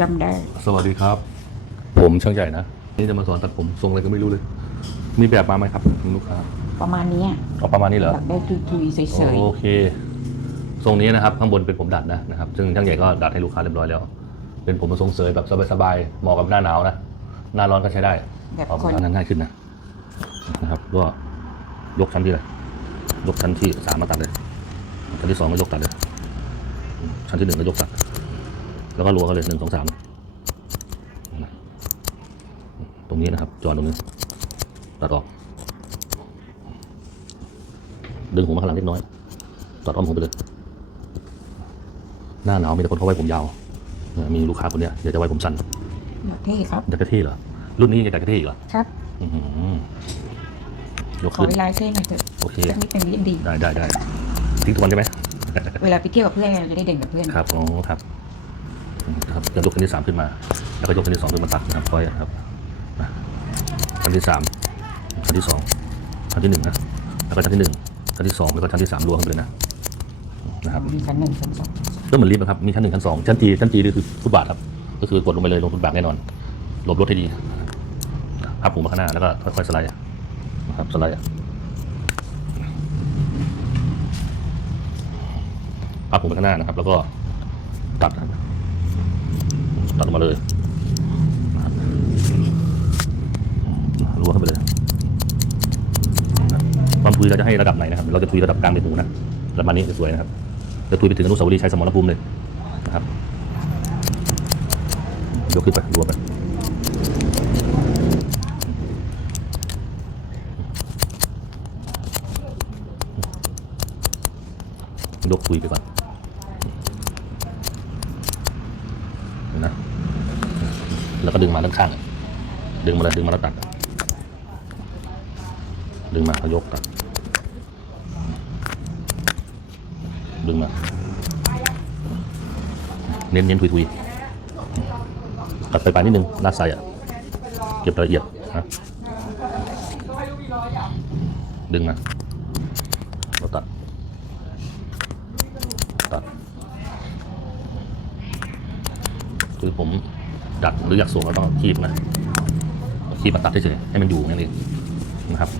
จำได้ สวัสดีครับ ผมช่างใหญ่นะ นี่จะมาสอนตัดผมทรงอะไรก็ไม่รู้เลย มีแบบมาไหมครับคุณลูกค้าประมาณเนี้ยเอาประมาณนี้เหรออยากได้ทุยๆเฉยโอเค ทรงนี้นะครับ ข้างบนเป็นผมดัดนะนะครับ ซึ่งช่างใหญ่ก็ดัดให้ลูกค้าเรียบร้อยแล้ว เป็นผมทรงเสยแบบสบายๆเหมาะกับหน้าหนาวนะ หน้าร้อนก็ใช้ได้ๆแบบออกคนมาง่ายขึ้นนะนะครับ ก็ยกชั้นที่เลยยกชั้นที่สามมาตัดเลยชั้นที่สองก็ยกตัดเลยชั้นที่หนึ่งก็ยกตัด แล้วก็รัวเขาเลยหนึ่งสองสามนะตรงนี้นะครับ จอตรงนี้ตัดออก ดึงหัวมาข้างหลังเล็กน้อยตัดอ้อมผมไปเลยหน้าหนาวมีแต่คนเขาไว้ผมยาวเนี่ยมีลูกค้าคนเนี้ยอยากจะไว้ผมสั้นอยากเท่ครับอยากจะเท่เหรอ รุ่นนี้อยากจะเท่อีกเหรอ ครับอื้อหือยกขอขึ้นเวลาเท่หน่อยเถอะโอเคสักนิดเป็นยิ่งดี ได้ได้ได้ทิ้งทุกวันใช่ไหม เวลาไปเที่ยวกับเพื่อนเราจะได้เด่นกับเพื่อน ครับ อ๋อ ครับ ครับจะยกขั้นที่สามขึ้นมา แล้วก็ยกขั้นที่สองขึ้นมาตัดนะครับค่อยครับอะขั้นที่สามขั้นที่สองขั้นที่หนึ่งนะแล้วก็ชั้นที่หนึ่งชั้นที่สองแล้วก็ชั้นที่สามรวมกันไปเลยนะนะครับมีชั้นหนึ่งชั้นสองก็เหมือนลิฟต์นะครับมีชั้นหนึ่งชั้นสองชั้นจีชั้นจีนี่คือฟุตบาทครับก็คือกดลงไปเลยลงฟุตบาทแน่นอนหลบรถให้ดีพับผมมาข้างหน้าแล้วก็ค่อยๆสไลด์นะครับสไลด์พับผมไปข้างหน้านะครับ แล้วก็ตัด ตัดออกมาเลยรั้วเข้าไปเลยนะครับความทุยเราจะให้ระดับไหนนะครับ เราจะทุยระดับกลางไปหูนะประมาณนี้จะสวยนะครับ จะทุยไปถึงอนุสาวรีย์ชัยสมรภูมิเลยนะครับ ยกขึ้นไปรัวไปยกทุยไปก่อนเห็นนะ แล้วก็ดึงมาด้านข้าง ดึงมาเลยดึงมาแล้วตัด ดึงมาแล้วยกตัด ดึงมา เน้นเน้นทุยทุยตัดไปปลายนิดนึงลาใส่อะ เก็บรายละเอียดนะดึงมาเราตัด ตัด คือผมัดหรืออยากสวมเราต้องคีบนะคีบมาตัดเฉยๆให้มันอยู่นั่นเองนะครับ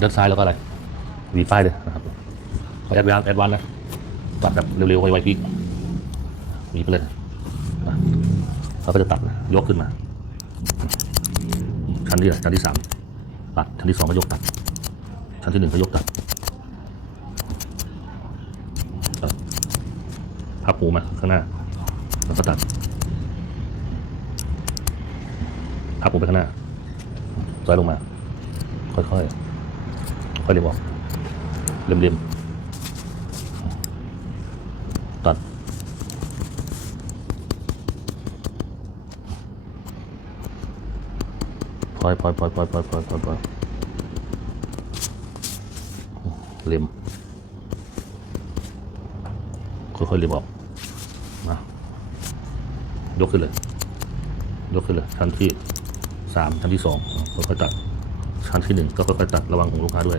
ด้านซ้ายแล้วก็อะไรวีป้ายเลยนะครับขอแอดวานแอดวานนะตัดแบบเร็วๆไวๆพี่มีไปเลยนะเขาก็จะตัดยกขึ้นมาชั้นที่ชั้นที่สามตัดชั้นที่สองก็ยกตัดชั้นที่หนึ่งก็ยกตัดตัดพับหูมาข้างหน้าแล้วก็ตัด พับหูไปข้างหน้าซอยลงมา ค่อยๆ ค่อยเรียบออกเรียมๆ ตัดพลอยพลอยพลอยพลอยพลอยพลอยพลอยพลอยเล็มค่อยๆเล็มออกมายกขึ้นเลย ยกขึ้นเลยชั้นที่ สามชั้นที่สองค่อยๆตัดชั้นที่หนึ่งก็ค่อยๆตัดระวังของลูกค้าด้วย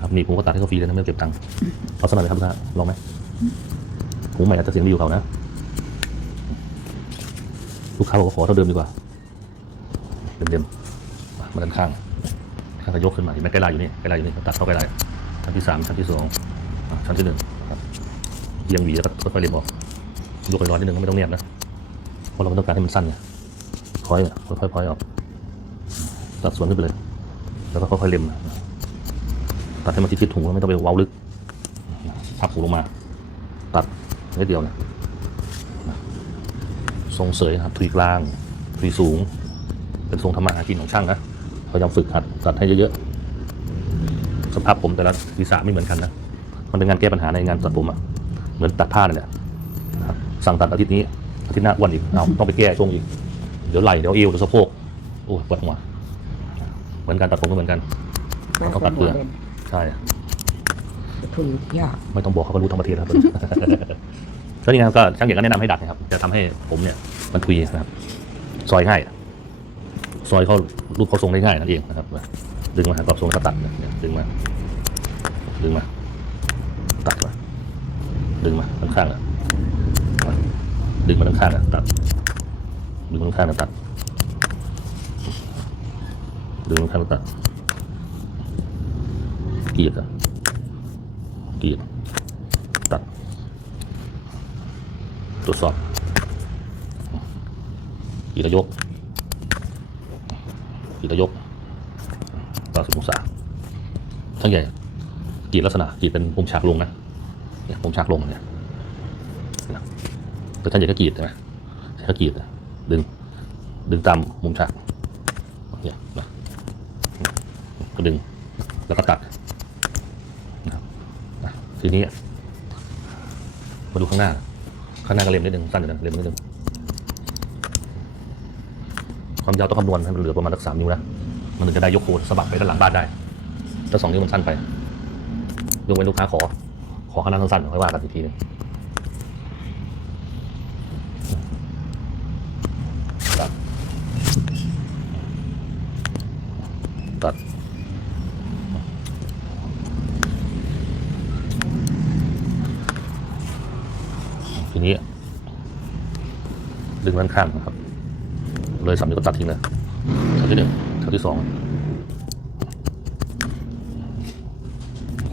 ครับนี่ผมก็ตัดให้เขาฟรีเลยนะไม่เก็บตังค์เอาสมัยไหมครับลูกค้าลองไหมหูใหม่อาจจะเสียงดีอยู่เขานะ ลูกค้าบอกว่าขอเท่าเดิมดีกว่าเดิมๆมาด้านข้างข้างก็ยกขึ้นมาเห็นไหมใกล้ลายอยู่นี่ใกล้ลายอยู่นี่ตัดเข้าใกล้ลายชั้นที่สามชั้นที่สองชั้นที่หนึ่งครับเอียงหวีแล้วก็ค่อยๆเรียบออกยกไปร้อยนิดนึงก็ไม่ต้องเนียบนะเพราะเราไม่ต้องการให้มันสั้นไง พอยค่อยๆพอยออกตัดส่วนขึ้นไปเลย แล้วก็ค่อยๆเล็มนะตัดให้มันชิดๆถุงแล้วไม่ต้องไปเว้าลึกพับหูลงมา ตัดนิดเดียวนะทรงเสยครับทุยกลางทุยสูง เป็นทรงธรรมะหากินของช่างนะพยายามฝึกหัดตัดให้เยอะๆสภาพผมแต่ละศีรษะไม่เหมือนกันนะมันเป็นงานแก้ปัญหาในงานตัดผมอะเหมือนตัดผ้าเนี่ยแหละสั่งตัดอาทิตย์นี้อาทิตย์หน้าอ้วนอีกเอาต้องไปแก้ช่วงอีก ดี๋ยวไหล่เดี๋ยวเอวเดี๋ยวสะโพกโอ้ยปวดหัวเหมือนการตัดผมก็เหมือนกันมันต้องตัดเปลือกใช่ทุยยากไม่ต้องบอกเขาก็รู้ทั้งประเทศครับก็นี่นะครับก็ช่างเอกก็แนะนำให้ดัดนะครับ จะทำให้ผมเนี่ยมันทุยนะครับ ซอยง่าย ซอยเขารูปเขาทรงได้ง่ายนั่นเองนะครับ ดึงมาหากรอบทรงแล้วก็ตัดเนี่ยดึงมา ดึงมา ตัดมา ดึงมาข้างๆอะดึงมาข้างๆอะตัด ดึงข้างๆแล้วตัดดึงข้างๆแล้วตัดกรีดอะกรีดตัดตรวจสอบกรีดแล้วยกกรีดแล้วยกต่อสิบองศาทั้งใหญ่กีดลักษณะกีดเป็นมุมฉากลงนะเนี่ยมุมฉากลงเนี่ยเนี่ยแต่ท่านใหญ่ก็กีดใช่ไหมใช้ก็กรีดอะ ดึง ดึงตามมุมฉากเนี่ยนะก็ดึงแล้วก็ตัดนะครับอะทีนี้มาดูข้างหน้า ข้างหน้าก็เล็มนิดนึงสั้นอยู่นะเล็มนิดนึงความยาวต้องคำนวณให้มันเหลือประมาณสักสามนิ้วนะมันถึงจะได้ยกโคนสะบัดไปด้านหลังบ้านได้ถ้าสองนิ้วมันสั้นไปยกเว้นลูกค้าขอ ขอข้างหน้าสั้นๆค่อยว่ากันอีกทีหนึงตัด ตัด ทีนี้ ดึงด้านข้างนะครับ เลยสามนิ้วก็ตัดทิ้งเลยแถวที่หนึ่งแถวที่สอง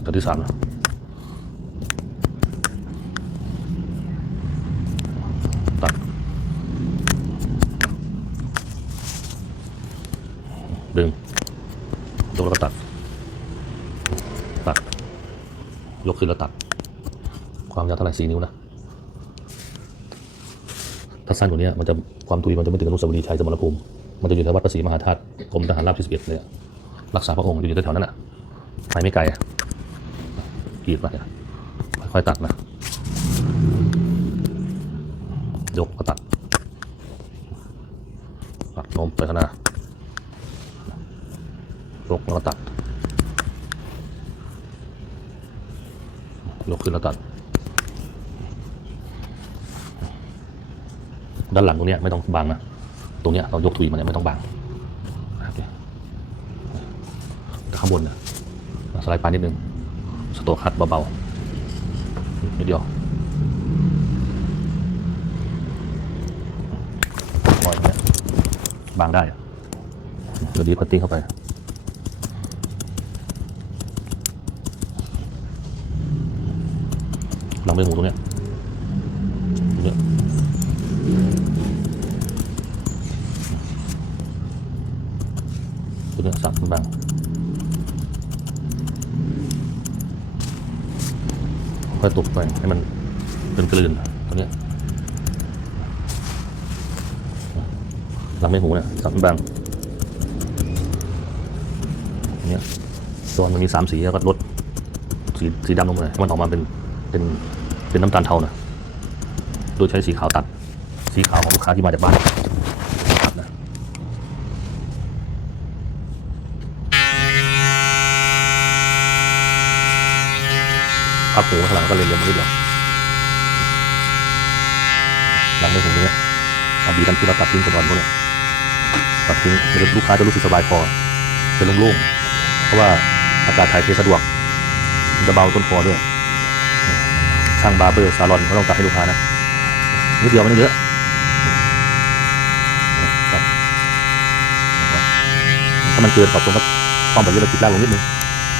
แถวที่สามนะตัดดึงยกแล้วก็ตัด ตัด ยกขึ้นแล้วตัด ความยาวเท่าไหร่สี่นิ้วนะ ถ้าสั้นกว่านี้มันจะความทุยมันจะไม่ถึงอนุสาวรีย์ชัยสมรภูมิ มันจะอยู่แถววัดพระศรีมหาธาตุกรมทหารราบที่สิบเอ็ดเลยอะรักษาพระองค์อยู่แถวๆนั้นอะไปไม่ไกลอะกรีดไปค่อยๆตัดนะยกก็ตัดตัดโน้มไปข้างหน้ายกแล้วก็ตัดยกขึ้นแล้วตัด ด้านหลังตรงเนี้ยไม่ต้องบังนะ ตรงเนี้ยเรายกทุยมาเนี่ยไม่ต้องบังข้างบนเนี่ยสไลด์ปลายนิดนึง สโตคัดเบาๆ นิดเดียวปล่อยเนี้ยบางได้เดี๋ยวดีพัตติ้งเข้าไปหลังใบหูตรงเนี้ยตรงเนี้ย ตัว เนี้ยสับมันบางค่อยตบไปให้มันเป็นกลืนตัวนี้หลังไม่หูเนี่ยสับมันบางอันเนี้ยตัวมันมีสามสีแล้วก็ลดสีสีดำลงมาเลยมันออกมาเป็นเป็นเป็นน้ำตาลเทานะโดยใช้สีขาวตัด สีขาวของลูกค้าที่มาจากบ้าน พับหูข้างหลังก็เลยเลี้ยงนิดเดียวหลังไม่หูเนี่ยเอาบีกันที่เราตัดทิ้งก่อนพวกเนี้ยตัดทิ้งมีลูกค้าจะรู้สึกสบายคอเป็นโล่งๆเพราะว่าอากาศถ่ายเทสะดวกจะเบาต้นคอด้วย ช่างบาร์เบอร์ซาลอนก็ต้องตัดให้ลูกค้านะนิดเดียวไม่ต้องเยอะถ้ามันเกินปรับตรงก็ความแบบเยอะเราจิบล่างลงนิดนึง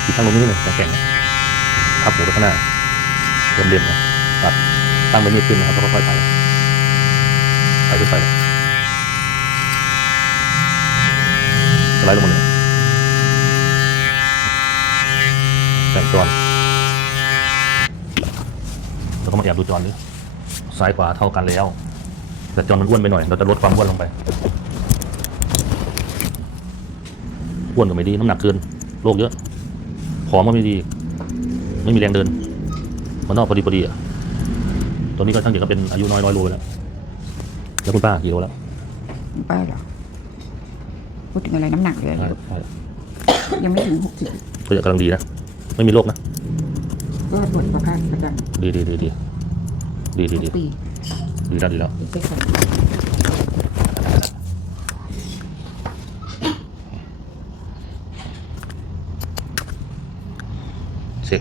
จิบข้างลงนิดนึงแข็งๆ ทับหูไปข้างหน้าเรียมๆนะตัดตั้งใบมีดขึ้นนะครับแล้วค่อยๆไถไถขึ้นไปสไลด์ลงมาเลยแต่งจอนแล้วก็มาแอบดูจอนดิซ้ายขวาเท่ากันแล้ว แต่จอนมันอ้วนไปหน่อย เราจะลดความอ้วนลงไปอ้วนก็ไม่ดี น้ำหนักเกินโรคเยอะผอมก็ไม่ดี ไม่มีแรงเดินมันนอกพอดีพอดีอะตอนนี้ก็ช่างเด็กก็เป็นอายุน้อยร้อยโลแล้ว แล้วคุณป้ากี่โลแล้วป้าเหรอพูดถึงอะไรน้ำหนักเลยใช่ใช่ยังไม่ถึงหกสิบก็ยังกำลังดีนะ ไม่มีโรคนะ ก็ตรวจสุขภาพประจดีดีดีดีดีดีำดีทุกปีดีแล้วดีแล้ว เป็นเซ็ก เช็ค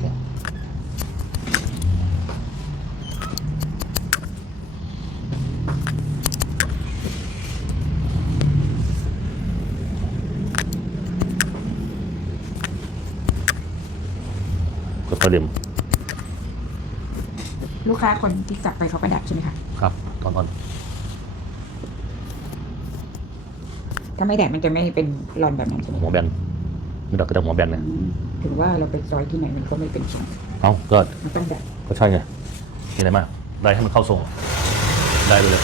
ก็เดิม ลูกค้าคนที่กลับไปเขาประดับใช่ไหมคะครับตอนตอนถ้าไม่แดดมันจะไม่เป็นรอนแบบนั้นใช่ไหมหัวแบนไม่ดักกระดักหัวแบนเนี่ยถือว่าเราไปซอยที่ไหนมันก็ไม่เป็นช่องเอ้าก็มันต้องแบบก็ใช่ไงมีอะไรมากได้ให้มันเข้าทรงได้ไปเลย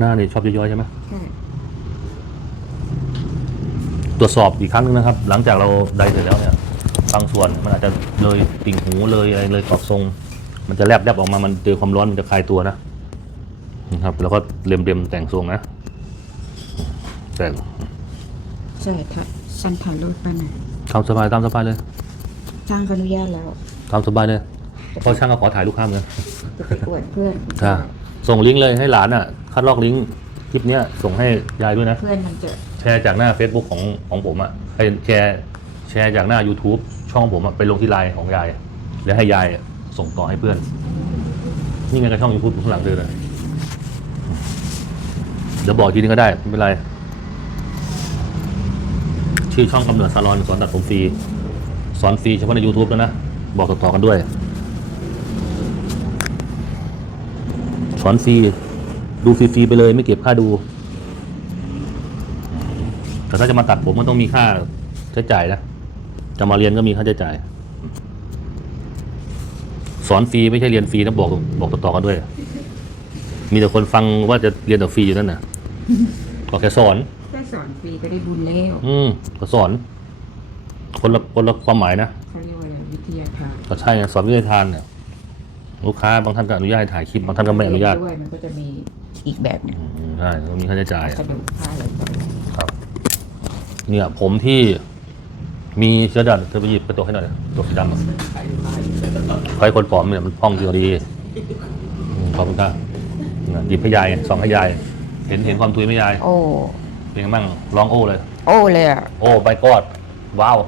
หน้านี่ชอบย่อยๆใช่ไหมใช่ตรวจสอบอีกครั้งหนึงนะครับ หลังจากเราได้เสร็จแล้วเนี่ยบางส่วนมันอาจจะเลยติ่งหูเลยอะไรเลยกรอบทรง มันจะแลบแลบออกมามันเจอความร้อนมันจะคลายตัวนะนะครับ แล้วก็เล็มๆแต่งทรงนะแต่งใช่ถ้าสั้นถ่ายรูปไปหน่อยตามสบายตามสบายเลยจ้างเขาอนุญาตแล้วตามสบายเลยเพราะช่างก็ขอถ่ายลูกค้าเหมือนกันจะไปอวดเพื่อนอ่าส่งลิงก์เลยให้หลานอะ คัดลอกลิงก์คลิปเนี้ยส่งให้ยายด้วยนะ เพื่อนมันจะแชร์จากหน้า Facebook ของของผมอะ่ะให้แชร์แชร์จากหน้า YouTube ช่องผมอะไปลงที่ไลน์ของยาย แล้วให้ยายอะส่งต่อให้เพื่อน นี่ไงกับช่อง YouTube ข้างหลังเธอเลยเดี๋ยวบอกทีนึงก็ได้ไม่เป็นไร ชื่อช่องกำเนิดซาลอนสอนตัดผมฟรีสอนฟรีเฉพาะใน YouTube แล้วนะ บอกต่อๆกันด้วย สอนฟรี ดูฟรีๆไปเลยไม่เก็บค่าดู แต่ถ้าจะมาตัดผมก็ต้องมีค่าใช้จ่ายนะ จะมาเรียนก็มีค่าใช้จ่าย สอนฟรีไม่ใช่เรียนฟรีนะบอกบอกต่อๆกันด้วย มีแต่คนฟังว่าจะเรียนแต่ฟรีอยู่นั่นน่ะก็แค่สอนแค่สอนฟรีก็ได้บุญแล้ว อืมก็สอน คนละคนละความหมายนะเขาเรียกว่าอะไรวิทยาทานก็ใช่ไงสอนวิทยาทานเนี่ยลูกค้าบางท่านก็อนุญาตให้ถ่ายคลิปบางท่านก็ไม่อนุญาต ด้วยมันก็จะมี อีกแบบหนึงอืมใช่ต้องมีค่าใช้จ่ายสะดุดผ้าอะไรต่อครับ เนี่ยผมที่มีเชื้อดันเธอไปหยิบกระจกให้หน่อยกระจกสีดำอะใครคนผอมเนี่ยมันพองดีดีอืมขอบคุณครับเนี่ยหยิบให้ยายไงสองให้ยาย เห็นเห็นความทุยไหมยาย โอ้ เป็นไงบ้างร้องโอ้เลย โอ้เลยอะโอ้ไปกอดว้าว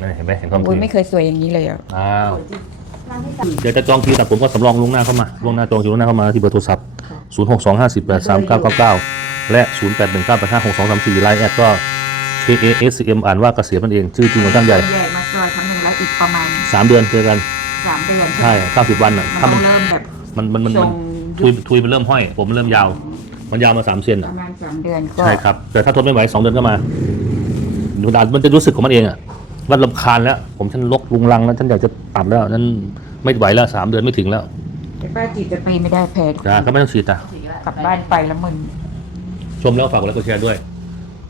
นั่นเห็นไหมเห็นความทุอุ้ยยไม่เคยสวยอย่างนี้เลยอะ อ้าวเดี๋ยวจะจองคิวแต่ผมก็สำรองล่วงหน้าเข้ามาล่วงหน้าจองคิวล่วงหน้าเข้ามาที่เบอร์โทรศัพท์ 0 6 2 5 8 3 9 9 9 และ 0 8 1 9 8 5 6 2 3 4ไลน์แอดก็ K A S M อ่านว่าเกษียณนั่นเอง ชื่อจริงของตั้งใหญ่ใหญ่มาซอยครั้งหนึ่งแล้วอีกประมาณ 3 เดือนเจอกันสามเดือนใช่90วันอะมันถ้าต้มัอนงเริ่มแบบมันมันมันทรมันงทุยทุยมันเริ่มห้อย ผมมันเริ่มยาว มันยาวมา3เซนปอะระมาณสามเดือนก็ใช่ครับ แต่ถ้าทนไม่ไหว2เดือนก็มาดูดานมันจะรู้สึกของมันเองอะว่าลำคาญแล้ว ผมฉันลกลุงลังแล้วฉันอยากจะตัดแล้วนั้นไม่ไหวแล้วสามเดือนไม่ถึงแล้ว แต่ป้าจีบจะไปไม่ได้แพงจ้าก็ไม่ต้องฉีดจ้ะกลับบ้านไปแล้วมึนชมแล้วฝากกดไลค์กดแชร์ด้วย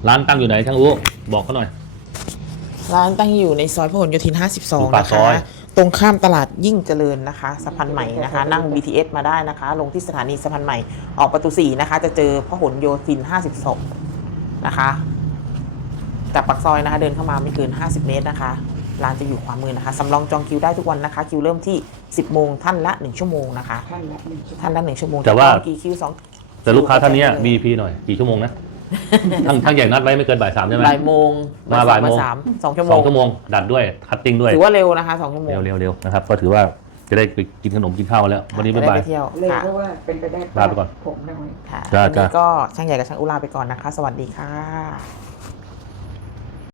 ร้านตั้งอยู่ไหนช่างอู้บอกเขาหน่อย ร้านตั้งอยู่ในซอยพหลโยธินอยู่52ปากนะซอคะ ย ตรงข้ามตลาดยิ่งเจริญนะคะสะพานใหม่นะคะ นั่ง BTS มาได้นะคะ ลงที่สถานีสะพานใหม่ออกประตู 4 นะคะ จะเจอพหลโยธิน 52 นะคะจากปากซอยนะคะ เดินเข้ามาไม่เกิน 50 เมตรนะคะ ร้านจะอยู่ขวามือนะคะสำรองจองคิวได้ทุกวันนะคะ คิวเริ่มที่ 10โมงท่านละ 1 ชั่วโมงนะคะ ท่านละหนึ่งชั่วโมงท่านละ 1 ชั่วโมงแต่ว่า จะจองกี่คิวสอง แต่ลูกค้าท่านเนี้ยมี VIP หน่อยกี่ชั่วโมงนะ ทั้งทั้งใหญ่นัดไว้ไม่เกินบ่ายสามใช่ไหม บ่ายโมงมาบ่ายโมง สามสองชั่วโมสองงชั่วโมงดัดด้วยคัตติ้งด้วยถือว่าเร็วนะคะสองชั่วโมงเร็วเร็วเร็วนะครับก็ถือว่าจะได้ไปกินขนมกินข้าวแล้ว วันนี้บ๊ายบายจะได้ไปเที่ยวเลยค่ะเพราะว่าเป็นไปได้ลาไปก่อน ผมน้อย ค่ะจ้าวันนี้จ้าก็ช่างใหญ่กับช่างอุลาไปก่อนนะคะ สวัสดีค่ะ